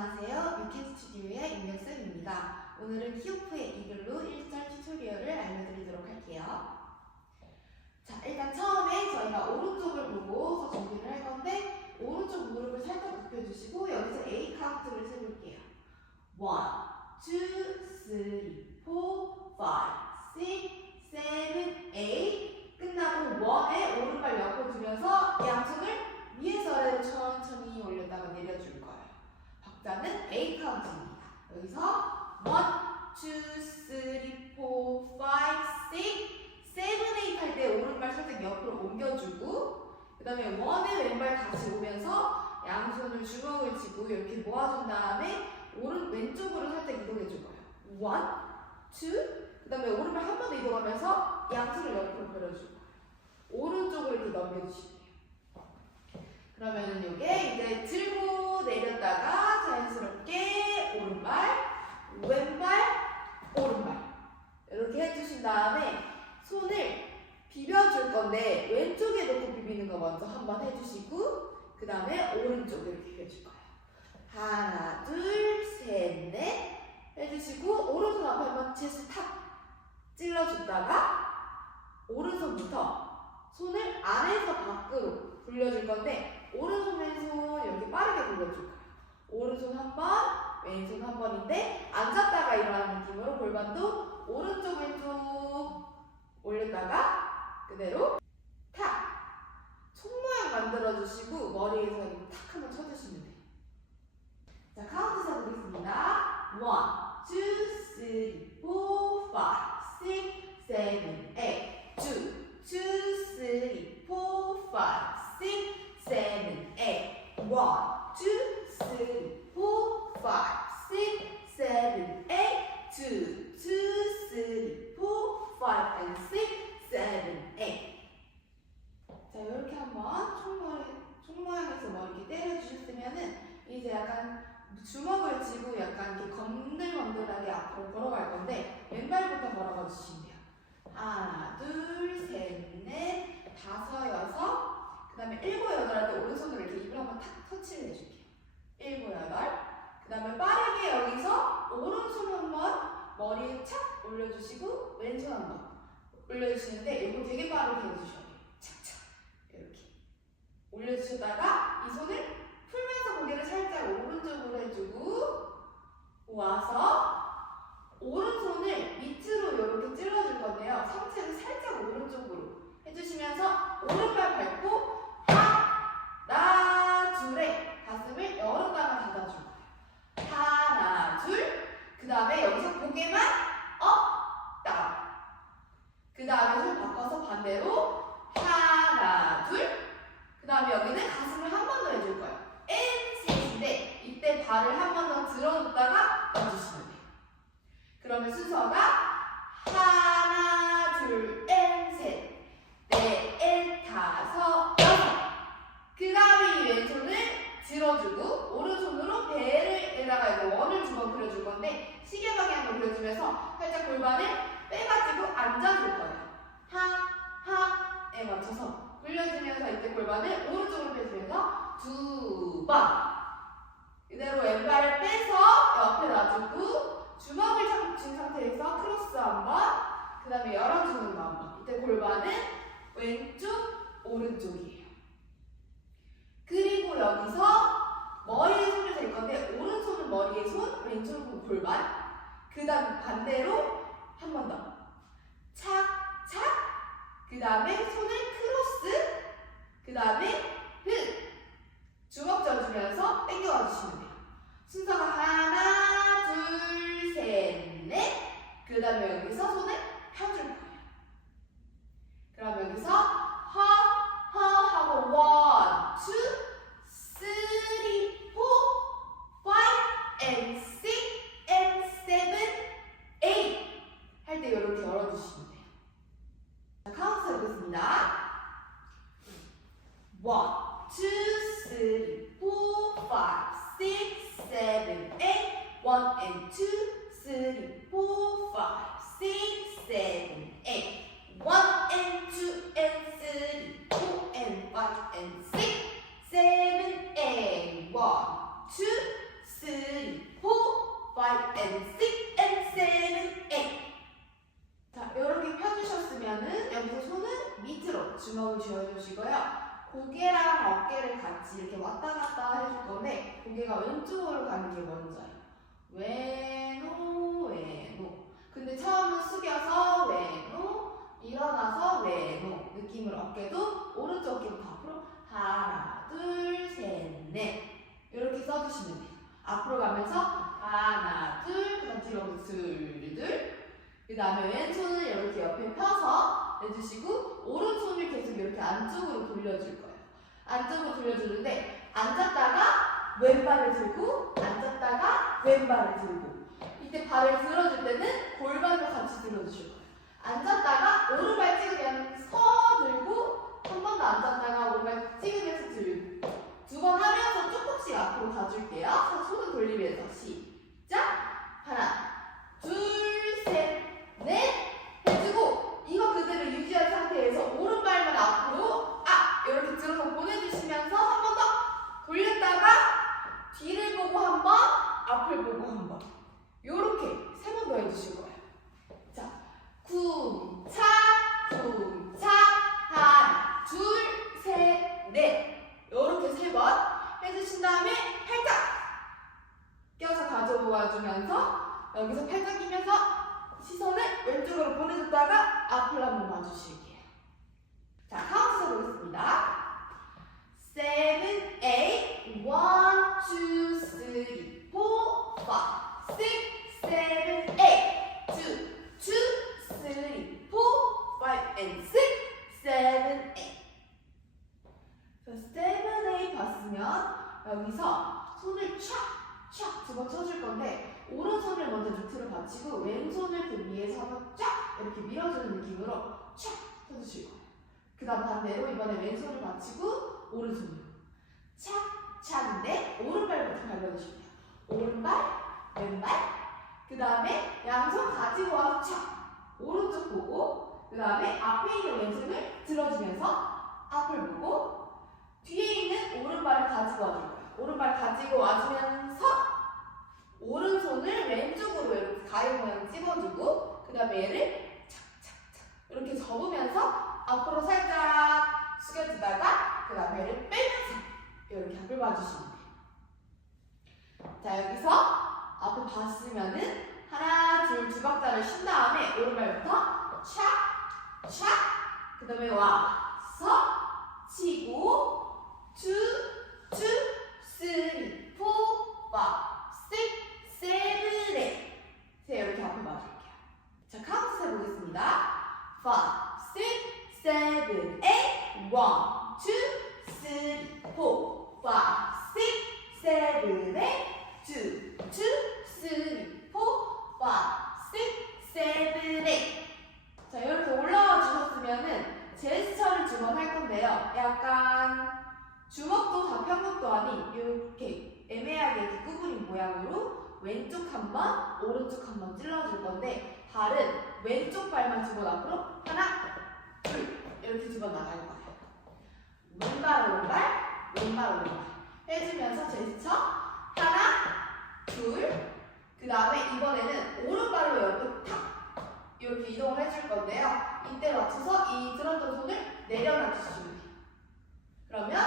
안녕하세요. 유킨 스튜디오의 임명쌤입니다. 오늘은 키오프의 이글루 1절 튜토리얼을 알려드리도록 할게요. 자, 일단 처음에 저희가 오른쪽을 보고서 준비를 할 건데 오른쪽 무릎을 살짝 굽혀주시고 여기서 A 카운트를 세볼게요. 1, 2, 3, 4, 5, 6, 7, 8 끝나고 1에 오른발 옆으로 두면서 양손을 위에서 아래로 천천히 올렸다가 내려줄 거 박자는 A 카운트입니다. 여기서 1, 2, 3, 4, 5, 6, 7, 8 할 때 오른발 살짝 옆으로 옮겨주고 그 다음에 1에 왼발 다시 오면서 양손을 주먹을 쥐고 이렇게 모아준 다음에 오른 왼쪽으로 살짝 이동해 줄 거예요. 1, 2, 그 다음에 오른발 한 번 더 이동하면서 양손을 옆으로 벌려줄 거예요. 오른쪽으로 이렇게 넘겨주시면 돼요. 그러면은 요게 이제 들고 내렸다가 자연스럽게 오른발, 왼발, 오른발 이렇게 해주신 다음에 손을 비벼줄 건데 왼쪽에 놓고 비비는 거 먼저 한번 해주시고 그 다음에 오른쪽 이렇게 비벼줄 거예요. 하나, 둘, 셋, 넷 해주시고 오른손 앞에 한번 체스 탁 찔러줬다가 오른손부터 손을 안에서 밖으로 돌려줄 건데 오른손 왼손 이렇게 빠르게 돌려줄 거예요. 오른손 한 번, 왼손 한 번인데 앉았다가 일어나는 느낌으로 골반도 오른쪽 왼쪽 올렸다가 그대로 탁! 총 모양 만들어주시고 머리에서 탁 한번 쳐주시면 돼요. 자 카운트 세보겠습니다. 1, 2, 3, 4, 5, 6, 7, 8 2, 2, 3, 4, 5, 6, 7, 8 1, 2, 3, 4, 5, 6, 7, 8 2, 2, 3, 4, 5, and 6, 7, 8 자, 이렇게 한번 총머리, 총모양에서 머리 이렇게 때려주셨으면은 이제 약간 주먹을 쥐고 약간 이렇게 건들건들하게 앞으로 걸어갈 건데 왼발부터 걸어가 주시면 돼요. 하나, 둘, 셋, 넷, 다섯, 여섯, 그 다음에 일곱, 여덟 할 때 오른손으로 이렇게 입을 한번 탁 터치를 해줄게요. 일곱, 여덟, 그 다음에 빠르게 여기서 오른손 한번 머리에 착 올려주시고 왼손 한번 올려주시는데 이거 되게 빠르게 해주셔야 돼요. 올려주셨다가 이 손을 풀면서 고개를 살짝 오른쪽으로 해주고 와서 오른손을 밑으로 이렇게 찔러줄 건데요. 상체를 살짝 오른쪽으로 해주시면서 오른발 밟고 하나 둘에 가슴을 여러 방울 닫아줄 거예요. 하나 둘. 그 다음에 여기서 고개만 업 다운. 그 다음에 손 바꿔서 반대로 하나 둘. 그 다음에 여기는 가슴을 한 번 더 해줄 거예요. N 셋인데 이때 발을 한 번 더 들어줬다가 놔주시면 돼요. 그러면 순서가 하나, 둘, N, 셋, 넷, N, 다섯, 여섯. 그 다음에 이 왼손을 들어주고 오른손으로 배를에다가 이제 그려줄 건데 시계 방향으로 그려주면서 살짝 골반을 빼가지고 앉아줄 거예요. 하, 하에 맞춰서 굴려주면서 이때 골반을 오른쪽으로 빼주면서 두 번. 이대로 왼발을 빼서 옆에 놔주고 주먹을 잡은 상태에서 크로스 한 번, 그 다음에 열어주는 거 한 번. 이때 골반은 왼쪽, 오른쪽이에요. 그리고 여기서 머리에 손, 왼손은 골반. 그 다음 반대로 한 번 더. 착, 착. 그 다음에 손을 크로스. 그 다음에 흑. 주먹 져주면서 당겨와 주시면 돼요. 순서가 하나, 둘, 셋, 넷. 그 다음에 여기서 손을 펴줄 거예요. 그럼 여기서 허, 허 하고 원, 투, 쓰리, 포, 파이브, 앤 식, 앤 세븐, 에잇 할 때 이렇게 열어주시면 돼요. 자, 카운트 해보겠습니다. 원, 투, 쓰리, 포, 파이브, six, seven, eight. One and two, three, four, five, six, seven, eight. One and two and three, four and five and six, seven, eight. One, two, three, four, five, and six, and seven, eight. 자, 이렇게 펴주셨으면은 여기서 손은 밑으로 주먹을 쥐어주시고요. 고개랑 어깨를 같이 이렇게 왔다 갔다 해줄 건데 고개가 왼쪽으로 가는 게 먼저예요. 왼오 왼오. 근데 처음은 숙여서 왼오, 일어나서 왼오. 느낌을 어깨도 오른쪽 어깨부터 앞으로 하나, 둘, 셋, 넷. 이렇게 써주시면 돼요. 앞으로 가면서 하나, 둘, 그다음 뒤로 둘, 둘. 그 다음에 왼손을 이렇게 옆에 펴서 해주시고 오른손을 계속 이렇게 안쪽으로 돌려줄 거예요. 안쪽으로 돌려주는데 앉았다가 왼발을 들고 앉았다가 왼발을 들고 이때 발을 들어줄 때는 골반도 같이 들어주실 거예요. 앉았다가 오른발 찍으면 서 들고 한 번 더 앉았다가 오른발 찍으면서 들고 두 번 하면서 조금씩 앞으로 가줄게요. 자, 손을 돌리면서 시작 하나 둘 셋 넷 해주고 이거 그대로 유지한 상태에서 오른발만 앞으로 아 이렇게 들어서 보내주시면서 한 번 더 돌렸다가 뒤를 보고 한 번 앞을 보고 한번 요렇게 세 번 더 해주실 거예요 자 쿵차 쿵차 하나 둘셋넷 요렇게 세 번 해주신 다음에 팔짱 껴서 가져와 주면서 여기서 팔짱 끼면서 시선을 왼쪽으로 보내줬다가 앞을 한번 봐주실게요. 자, 카운트 해보겠습니다. seven, eight, one, two, three, four, five, six, seven, eight, two, two, three, four, five, and six, seven, eight. 자, seven, eight 봤으면 여기서 손을 촥, 촥 두 번 쳐줄 건데 오른손을 먼저 밑으로 받치고 왼손을 그 위에서 한번 쫙 이렇게 밀어주는 느낌으로 쫙 쳐주실 거예요. 그 다음 반대로 이번에 왼손을 받치고 오른손으로 착, 착인데 오른발부터 밟아주시면 돼요. 오른발, 왼발 그 다음에 양손 가지고 와서 착 오른쪽 보고 그 다음에 앞에 있는 왼손을 들어주면서 앞을 보고 뒤에 있는 오른발을 가지고 와줄 거예요. 오른발 가지고 와주면서 오른손을 왼쪽으로 이렇게 가위 모양 찍어주고 그 다음에 얘를 이렇게 접으면서 앞으로 살짝 숙여주다가 그 다음에 얘를 빼면서 이렇게 앞을 봐주시면 돼요. 자 여기서 앞을 봤으면은 하나 둘 두 박자를 쉰 다음에 오른발부터 착착 그 다음에 와서 치고 two two three four five six 세븐 에 자, 이렇게 앞에 맞을게요. 자, 카운트 해보겠습니다. five, six, seven, eight, one, two, three, four, five, six, seven, eight, two, two, three, four, five, six, seven, eight. 자, 이렇게 올라와 주셨으면은 제스처를 두 번 할 건데요. 약간 주먹도 다 편국도 아닌 이렇게 애매하게 이렇게 구부린 모양으로 왼쪽 한 번, 오른쪽 한 번 찔러줄 건데 발은 왼쪽 발만 두번 앞으로 하나, 둘 이렇게 두번 나갈 거예요. 왼발 오른발, 왼발 오른발 해주면서 제스처 하나, 둘, 그 다음에 이번에는 오른발로 옆에 탁 이렇게 이동을 해줄 건데요. 이때 맞춰서 이 들었던 손을 내려놔 주시면 돼요. 그러면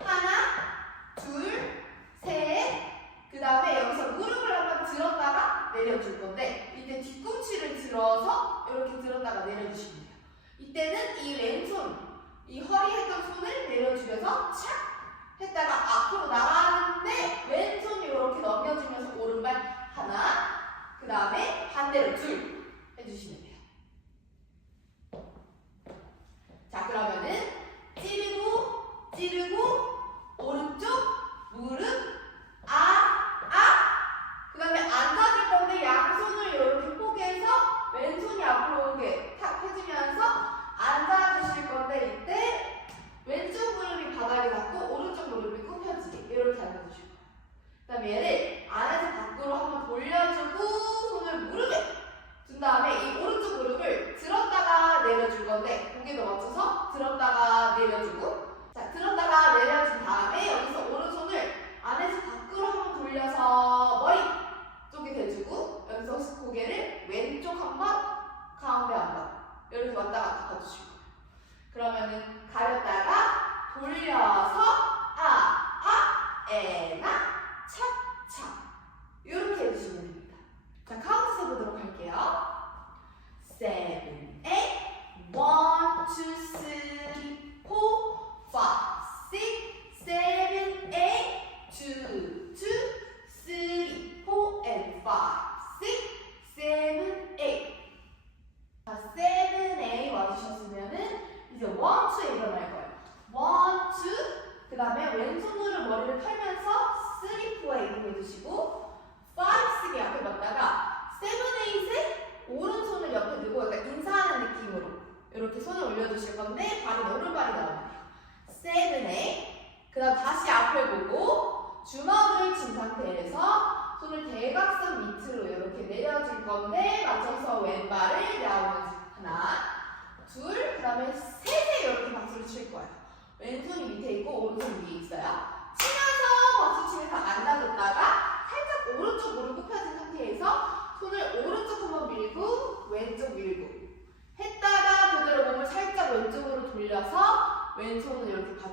하나, 둘, 셋, 그 다음에 여기서 무릎을 한번 들었다가 내려줄 건데 이때 뒤꿈치를 들어서 이렇게 들었다가 내려주시면 돼요. 이때는 이 왼손, 이 허리 했던 손을 내려주면서 착 했다가 앞으로 나가는데 왼손이 이렇게 넘겨주면서 오른발 하나, 그 다음에 반대로 둘 해주시면 돼요. 자 그러면은 찌르고 찌르고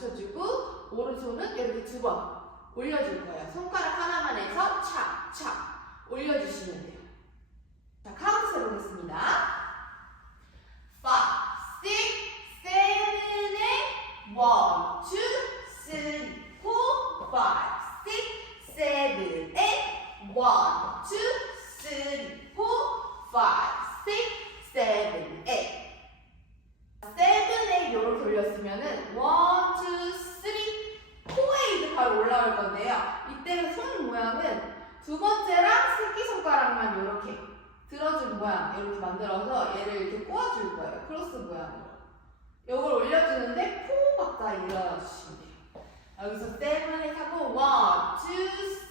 받쳐주고 오른손은 이렇게 두 번 올려줄 거예요. 손가락 하나만 해서 착, 착 올려주시면 돼요. 자, 카운트 해보겠습니다. 5, 6, 7, 8, 1, 2, 3, 4, 5, 6, 7, 8, 1, 2, 3, 4, 5, 6, 7, 8. 7, 8 이렇게 올렸으면은 1, 올라올 건데요. 이때는 손 모양은 두 번째랑 새끼 손가락만 요렇게 들어준 모양 이렇게 만들어서 얘를 이렇게 꼬아줄 거예요. 크로스 모양으로. 요걸 올려주는데 포 박자 일어나주시면 돼요. 여기서 세븐을 하고 원, 투,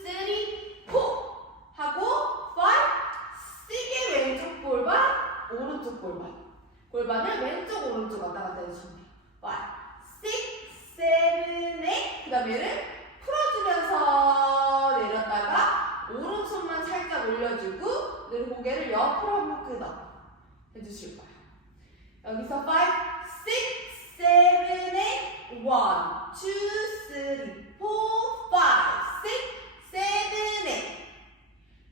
쓰리, 포 하고 파이브, 왼쪽 골반, 오른쪽 골반. 골반을 왼쪽 오른쪽 왔다 갔다 해주시면 돼요. 파이브, 식스, 세븐, 에잇. 그 다음에 얘를 풀어주면서 내렸다가 오른손만 살짝 올려주고 내 고개를 옆으로 한번 끄덕 해주실 거예요. 여기서 5, 6, 7, 8, 1, 2, 3, 4, 5, 6, 7,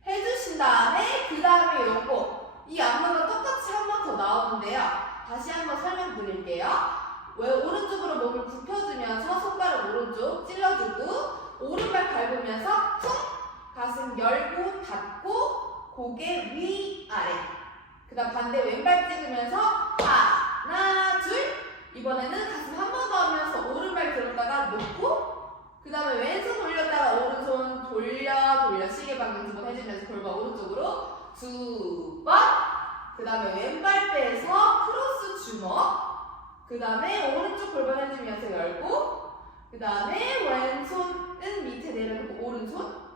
8 해주신 다음에 그 다음에 요거 이 안무가 똑같이 한 번 더 나오는데요. 다시 한번 설명드릴게요. 왜 오른쪽으로 몸을 굽혀주면서 손가락 오른쪽 찔러주고 오른발 밟으면서 퉁 가슴 열고 닫고 고개 위 아래. 그 다음 반대 왼발 찍으면서 하나 둘. 이번에는 가슴 한 번 더 하면서 오른발 들었다가 놓고 그 다음에 왼손 올렸다가 오른손 돌려 돌려. 시계 방향 두번 해주면서 골반 오른쪽으로 두번그 다음에 왼발 빼서 크로스 주먹. 그 다음에 오른쪽 골반 해주면서 열고 그 다음에 왼손은 밑에 내려놓고 오른손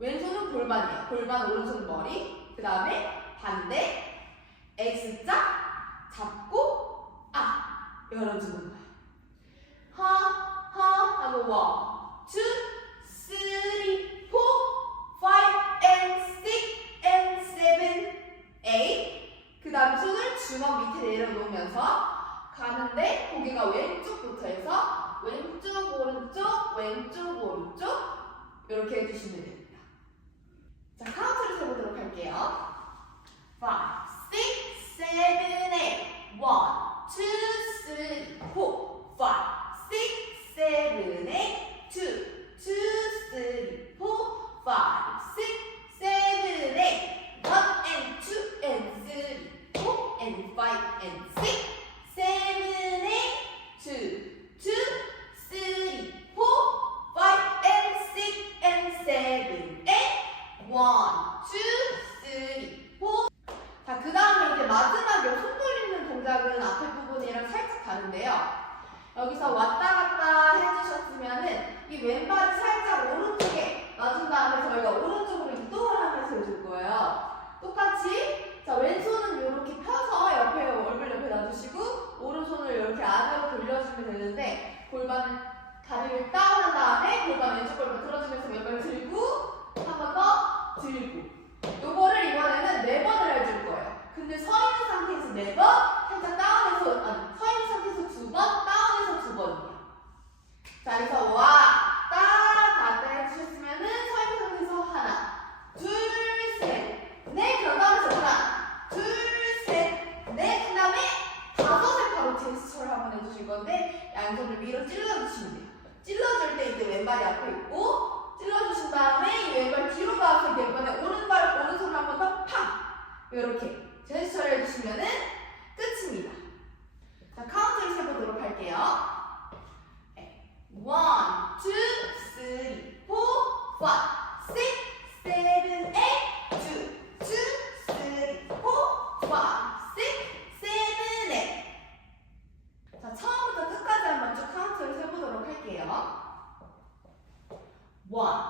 왼손은 골반이에요. 골반 오른손 머리. 그 다음에 반대 X자 잡고 아 열어주는 거예요. 하하 하고 원, 투, 쓰리, 포, 파이브, 앤 식, 앤 세븐, 에잇. 그 다음에 손을 주먹 밑에 내려놓으면서 가는데 고개가 왼쪽부터 해서 왼쪽 오른쪽 왼쪽 오른쪽 이렇게 해주시면 됩니다. 자, 카운트를 세보도록 할게요. 5, 6, 7, 8, 1, 2, 3, 4, 5, 6, 7, 8, 2, 2, 3, 4, 5, 6, 7, 8, 1 and 2 and 3, 4 and 5 and 6, 7, 8, 2, 2, 3, 4, 5 and 6 and 7, 8, 원, 투, 쓰리, 포. 자, 그 다음에 이제 마지막에 손 돌리는 동작은 앞에 부분이랑 살짝 다른데요. 여기서 왔다 갔다 해주셨으면은 이 왼발을 살짝 오른쪽에 놔준 다음에 저희가 오른쪽으로 이동을 하면서 해줄 거예요. 똑같이 자 왼손은 이렇게 펴서 옆에 얼굴 옆에 놔주시고 오른손을 이렇게 안으로 돌려주면 되는데 골반 다리를 다운 자, 처음부터 끝까지 한번 쭉 카운트를 세보도록 할게요. 1